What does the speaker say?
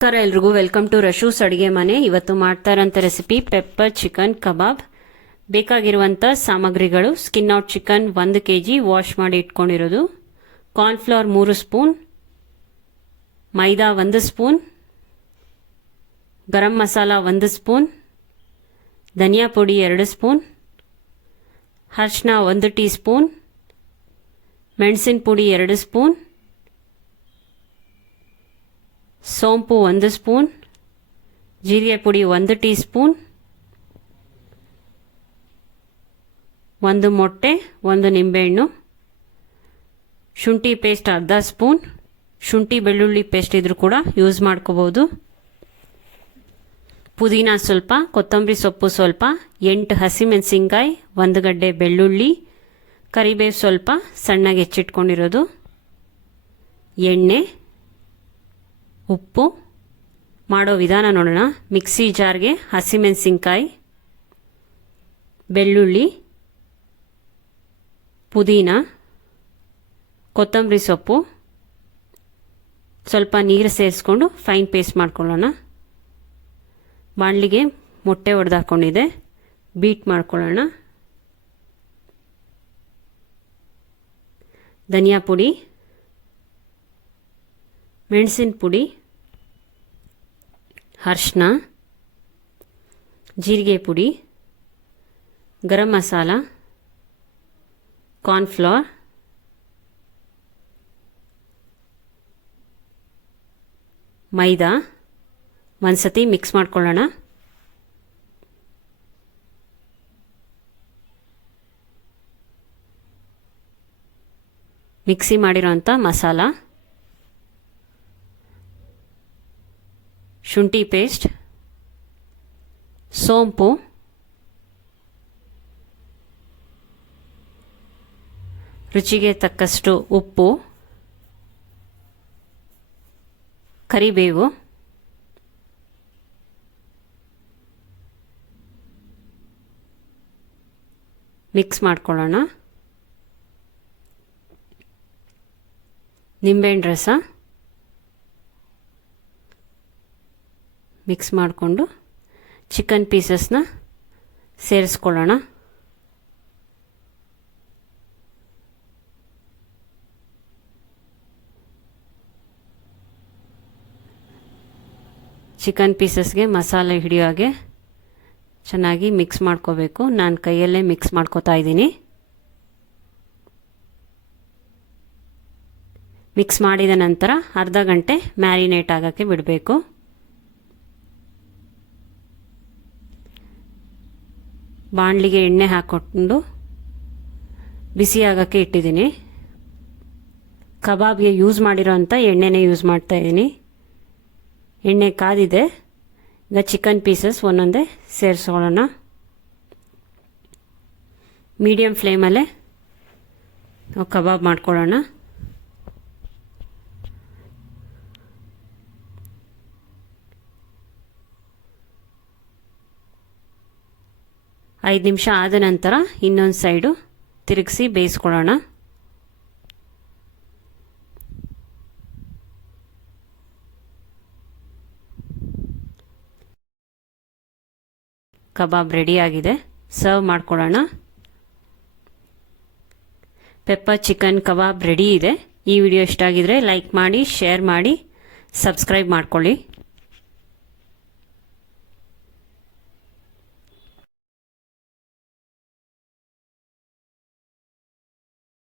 ನಮಸ್ಕಾರ ಎಲ್ರಿಗೂ, welcome to ರಶೂಸ್ ಅಡುಗೆ ಮನೆ. ಇವತ್ತು ಮಾಡ್ತಾ ಇರೋಂಥ ರೆಸಿಪಿ ಪೆಪ್ಪರ್ ಚಿಕನ್ ಕಬಾಬ್. ಬೇಕಾಗಿರುವಂಥ ಸಾಮಗ್ರಿಗಳು: skin out chicken 1 kg wash ಮಾಡಿ ಇಟ್ಕೊಂಡಿರೋದು, ಕಾರ್ನ್ಫ್ಲವರ್ 3 ಸ್ಪೂನ್, ಮೈದಾ 1 ಸ್ಪೂನ್, ಗರಂ ಮಸಾಲ 1 ಸ್ಪೂನ್, ಧನಿಯಾ ಪುಡಿ 2 ಸ್ಪೂನ್, ಅರಿಶಿನ 1 ಟೀ ಸ್ಪೂನ್, ಮೆಣಸಿನ ಪುಡಿ 2 ಸ್ಪೂನ್, ಸೋಂಪು 1 ಸ್ಪೂನ್, ಜೀರಿಗೆ ಪುಡಿ 1 ಟೀ ಸ್ಪೂನ್, 1 ಮೊಟ್ಟೆ, 1 ನಿಂಬೆಹಣ್ಣು, ಶುಂಠಿ ಪೇಸ್ಟ್ ಅರ್ಧ ಸ್ಪೂನ್, ಶುಂಠಿ ಬೆಳ್ಳುಳ್ಳಿ ಪೇಸ್ಟ್ ಇದ್ರೂ ಕೂಡ ಯೂಸ್ ಮಾಡ್ಕೋಬೋದು, ಪುದೀನ ಸ್ವಲ್ಪ, ಕೊತ್ತಂಬರಿ ಸೊಪ್ಪು ಸ್ವಲ್ಪ, 8 ಹಸಿಮೆಣಸಿನ್ಕಾಯಿ, 1 ಗಡ್ಡೆ ಬೆಳ್ಳುಳ್ಳಿ, ಕರಿಬೇವು ಸ್ವಲ್ಪ ಸಣ್ಣಗೆ ಹೆಚ್ಚಿಟ್ಕೊಂಡಿರೋದು, ಎಣ್ಣೆ, ಉಪ್ಪು. ಮಾಡೋ ವಿಧಾನ ನೋಡೋಣ. ಮಿಕ್ಸಿ ಜಾರ್ಗೆ ಹಸಿಮೆಣಸಿನ್ಕಾಯಿ, ಬೆಳ್ಳುಳ್ಳಿ, ಪುದೀನ, ಕೊತ್ತಂಬರಿ ಸೊಪ್ಪು, ಸ್ವಲ್ಪ ನೀರು ಸೇರಿಸ್ಕೊಂಡು ಫೈನ್ ಪೇಸ್ಟ್ ಮಾಡ್ಕೊಳ್ಳೋಣ. ಬಾಣಲಿಗೆ ಮೊಟ್ಟೆ ಒಡೆದಾಕೊಂಡಿದೆ, ಬೀಟ್ ಮಾಡ್ಕೊಳ್ಳೋಣ. ಧನಿಯಾ ಪುಡಿ, ಮೆಣಸಿನ ಪುಡಿ, ಅರಿಶಿನ, ಜೀರಿಗೆ ಪುಡಿ, ಗರಂ ಮಸಾಲ, ಕಾರ್ನ್ಫ್ಲವರ್, ಮೈದಾ ಒಂದ್ಸತಿ ಮಿಕ್ಸ್ ಮಾಡ್ಕೊಳ್ಳೋಣ. ಮಿಕ್ಸಿ ಮಾಡಿರೋಂಥ ಮಸಾಲ, ಶುಂಠಿ ಪೇಸ್ಟ್, ಸೋಂಪು, ರುಚಿಗೆ ತಕ್ಕಷ್ಟು ಉಪ್ಪು, ಕರಿಬೇವು, ಮಿಕ್ಸ್ ಮಾಡ್ಕೊಳ್ಳೋಣ. ನಿಂಬೆಹಣ್ಣು ರಸ ಮಿಕ್ಸ್ ಮಾಡಿಕೊಂಡು ಚಿಕನ್ ಪೀಸಸ್ನ ಸೇರಿಸ್ಕೊಳ್ಳೋಣ. ಚಿಕನ್ ಪೀಸಸ್ಗೆ ಮಸಾಲೆ ಹಿಡಿಯೋ ಹಾಗೆ ಚೆನ್ನಾಗಿ ಮಿಕ್ಸ್ ಮಾಡ್ಕೋಬೇಕು. ನಾನು ಕೈಯಲ್ಲೇ ಮಿಕ್ಸ್ ಮಾಡ್ಕೋತಾ ಇದ್ದೀನಿ. ಮಿಕ್ಸ್ ಮಾಡಿದ ನಂತರ ಅರ್ಧ ಗಂಟೆ ಮ್ಯಾರಿನೇಟ್ ಆಗೋಕ್ಕೆ ಬಿಡಬೇಕು. ಬಾಣಲಿಗೆ ಎಣ್ಣೆ ಹಾಕ್ಕೊಂಡು ಬಿಸಿ ಆಗೋಕ್ಕೆ ಇಟ್ಟಿದ್ದೀನಿ. ಕಬಾಬ್ಗೆ ಯೂಸ್ ಮಾಡಿರೋಂಥ ಎಣ್ಣೆನೇ ಯೂಸ್ ಮಾಡ್ತಾಯಿದ್ದೀನಿ. ಎಣ್ಣೆ ಕಾದಿದೆ. ಈಗ ಚಿಕನ್ ಪೀಸಸ್ ಒಂದೊಂದೇ ಸೇರಿಸ್ಕೊಳ್ಳೋಣ. ಮೀಡಿಯಮ್ ಫ್ಲೇಮಲ್ಲೇ ನಾವು ಕಬಾಬ್ ಮಾಡ್ಕೊಳ್ಳೋಣ. ಐದು ನಿಮಿಷ ಆದ ನಂತರ ಇನ್ನೊಂದು ಸೈಡು ತಿರುಗಿಸಿ ಬೇಯಿಸ್ಕೊಳ್ಳೋಣ. ಕಬಾಬ್ ರೆಡಿಯಾಗಿದೆ. ಸರ್ವ್ ಮಾಡ್ಕೊಳ್ಳೋಣ. ಪೆಪ್ಪರ್ ಚಿಕನ್ ಕಬಾಬ್ ರೆಡಿ ಇದೆ. ಈ ವಿಡಿಯೋ ಇಷ್ಟ ಆಗಿದ್ರೆ ಲೈಕ್ ಮಾಡಿ, ಶೇರ್ ಮಾಡಿ, ಸಬ್ಸ್ಕ್ರೈಬ್ ಮಾಡ್ಕೊಳ್ಳಿ.